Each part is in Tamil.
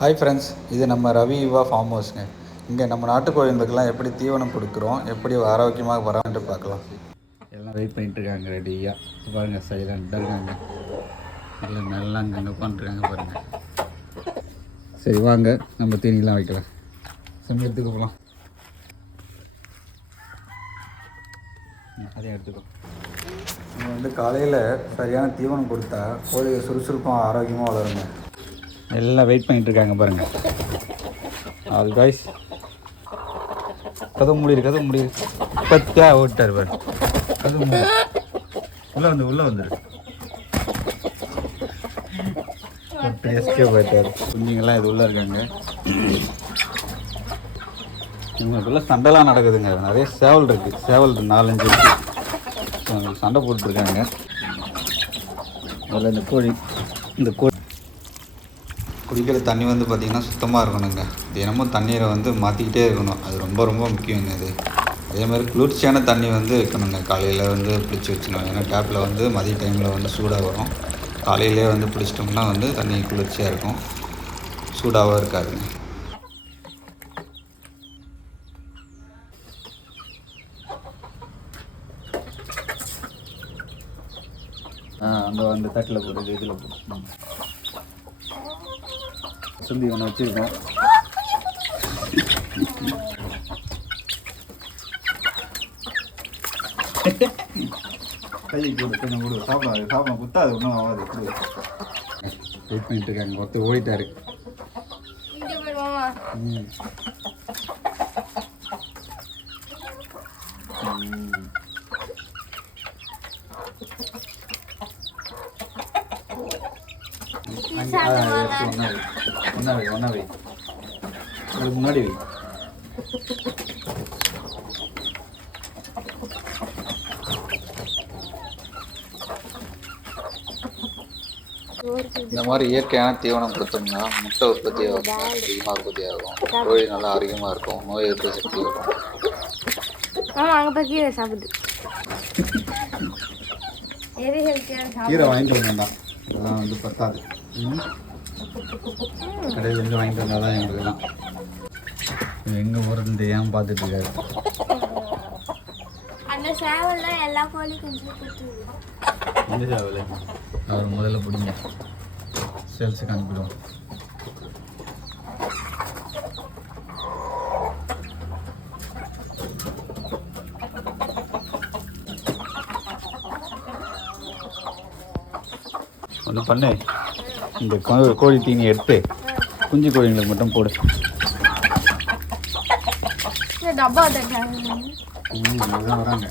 ஹாய் ஃப்ரெண்ட்ஸ், இது நம்ம ரவி யுவா ஃபார்ம் ஹவுஸ்ங்க. இங்கே நம்ம நாட்டுக்கோழிகளுக்கெல்லாம் எப்படி தீவனம் கொடுக்குறோம், எப்படி ஆரோக்கியமாக வரான்ட்டு பார்க்கலாம். எல்லாம் வெயிட் பண்ணிட்டு இருக்காங்க ரெடியாக. பாருங்கள், சைலண்டாக இருக்காங்க. இல்லை நல்லா அங்கே உட்காந்துருக்காங்க பாருங்கள். சரி வாங்க, நம்ம தீனிலாம் வைக்கலாம். சமயத்துக்கு போகலாம். அதே எடுத்துக்கோ. நம்ம காலையில் சரியான தீவனம் கொடுத்தா கோழி சுறுசுறுப்பாக ஆரோக்கியமாக வளருங்க. எல்லாம் வெயிட் பண்ணிட்டு இருக்காங்க பாருங்கள். ஆல் காய்ஸ், கதவு முடியுது பத்தா ஓட்டார் பாரு. கதவு மூடி உள்ளே வந்துரு. எஸ்கே போயிட்டார். குஞ்சுங்கெல்லாம் இது உள்ளே இருக்காங்க. இவங்களுக்குள்ள சண்டைலாம் நடக்குதுங்க. நிறைய சேவல் இருக்குது. சேவல் 4-5 இருக்குது. சண்டை போட்டுருக்காங்க. அதில் இந்த கோழி குடிக்கிற தண்ணி வந்து பார்த்திங்கன்னா சுத்தமாக இருக்கணுங்க. தினமும் தண்ணீரை வந்து மாற்றிக்கிட்டே இருக்கணும். அது ரொம்ப ரொம்ப முக்கியங்க. இது அதே மாதிரி குளிர்ச்சியான தண்ணி வந்து வைக்கணுங்க. காலையில் வந்து பிடிச்சி வச்சுக்கணும். ஏன்னா டேப்பில் வந்து மதிய டைமில் வந்து சூடாக வரும். காலையிலே வந்து பிடிச்சிட்டோம்னா வந்து தண்ணி குளிர்ச்சியாக இருக்கும், சூடாகவும் இருக்காதுங்க. அந்த தட்டில் போடுறது, இதில் போடும் சுந்தி ஒன்று வச்சுருக்கோம். கை கொடு, கொஞ்சம் கொடு. சாப்பிட குத்தாது, ஒன்றும் ஆகாது. வெயிட் பண்ணிட்டு இருக்காங்க. ஒருத்தர் ஓடிட்டாரு. ஒன்னாவே அதுக்கு முன்னாடி வை. இந்த மாதிரி இயற்கையான தீவனம் கொடுத்தோம்னா முட்டை உற்பத்தி அதிகமாக உற்பத்தி ஆகும். கோழி நல்லா ஆரோக்கியமாக இருக்கும், நோய் எதிர்ப்பு சக்தி இருக்கும். கீரை வாங்கிட்டு வந்தோம்தான், இதெல்லாம் வந்து பத்தாது. கடையில் வந்து வாங்கிட்டு வந்தால் தான் எங்களுக்குலாம். எங்கே போகிறது ஏன் பார்த்துட்டு இருக்காரு. அந்த சேவல்லாம் எல்லா கோழிக்கும் எந்த சேவல் அவர் முதல்ல பிடிங்க, சேல்ஸுக்கு அனுப்பிடுவோம். ஒன்று பண்ணு, இந்த கோழி தீனி எடுத்து குஞ்சு கோழிங்களுக்கு மட்டும் போடு. டப்பா அதுதான் வராங்க.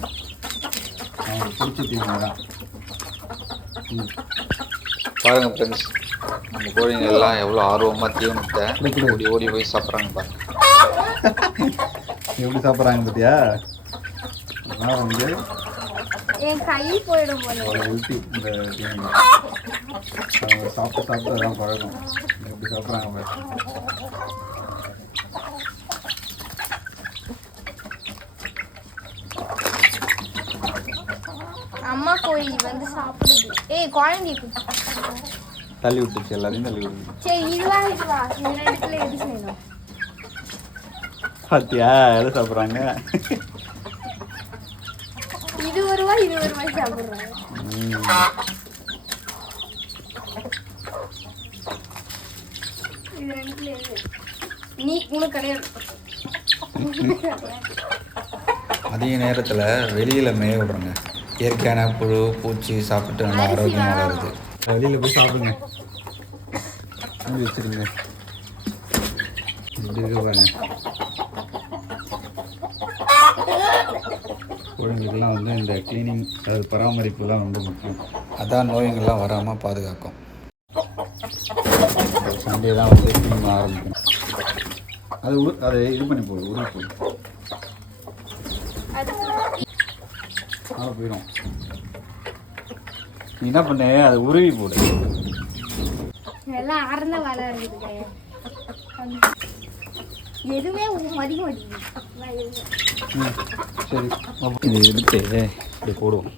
அவங்களுக்கு பிடிச்ச தீனி தான். பாருங்கள் ஃப்ரெண்ட்ஸ், நம்ம கோழிங்க எல்லாம் எவ்வளோ ஆர்வமாக தீவனத்தை ஓடி ஓடி போய் சாப்பிட்றாங்க பாருங்க. எப்படி சாப்பிட்றாங்க பார்த்தியா? அதெல்லாம் வந்து என் கை போயிடும் ஊற்றி இந்த தீனி சாப்பிட்டு அதெல்லாம் பழகும். எப்படி சாப்பிட்றாங்க பாரு. அம்மா கோழி வந்து சாப்பிடுது. குழந்தைக்கு தள்ளி விட்டுச்சு, எல்லாரையும் தள்ளி விட்டுச்சு. சரி, இதுவா இந்த இடத்துல எது செய்யணும் பாத்தியா? எதை சாப்பிட்றாங்க? இது ஒரு ரூபாய் சாப்பிட்றாங்க. இது ரெண்டுல நீ உனக்கு கிடையாது. அதிக நேரத்தில் வெளியில் மேய விடுறோங்க. இயற்கையான புழு பூச்சி சாப்பிட்டு நல்லா ஆரோக்கியமாக வளருது. வெளியில் போய் சாப்பிடுங்க. வச்சுருங்க. இப்படி இருக்க பாருங்க. குழந்தைகளுக்கெல்லாம் வந்து இந்த கிளீனிங், அதாவது பராமரிப்புலாம் வந்து முக்கியம். அதான் நோய்கள்லாம் வராமல் பாதுகாக்கும். சண்டே தான் வந்து கிளீன் ஆரம்பிக்கணும். அதை இது பண்ணி போடு, உருவி போடு. போயிடும். நீ என்ன பண்ண, அதை உருவி போடு. எல்லாம் ஆறந்த வேலை இருக்குது. எதுவுமே மதிக்க மாட்டேங்குது. சரி, இது எடுத்து இப்படி போடுவோம்.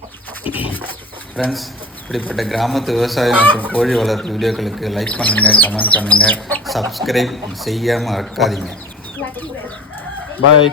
ஃப்ரெண்ட்ஸ், இப்படிப்பட்ட கிராமத்து விவசாயம் மற்றும் கோழி வளர்ப்பு வீடியோக்களுக்கு லைக் பண்ணுங்கள், கமெண்ட் பண்ணுங்கள், சப்ஸ்கிரைப் செய்யாமல் மறக்காதீங்க. லக்கி பாய்.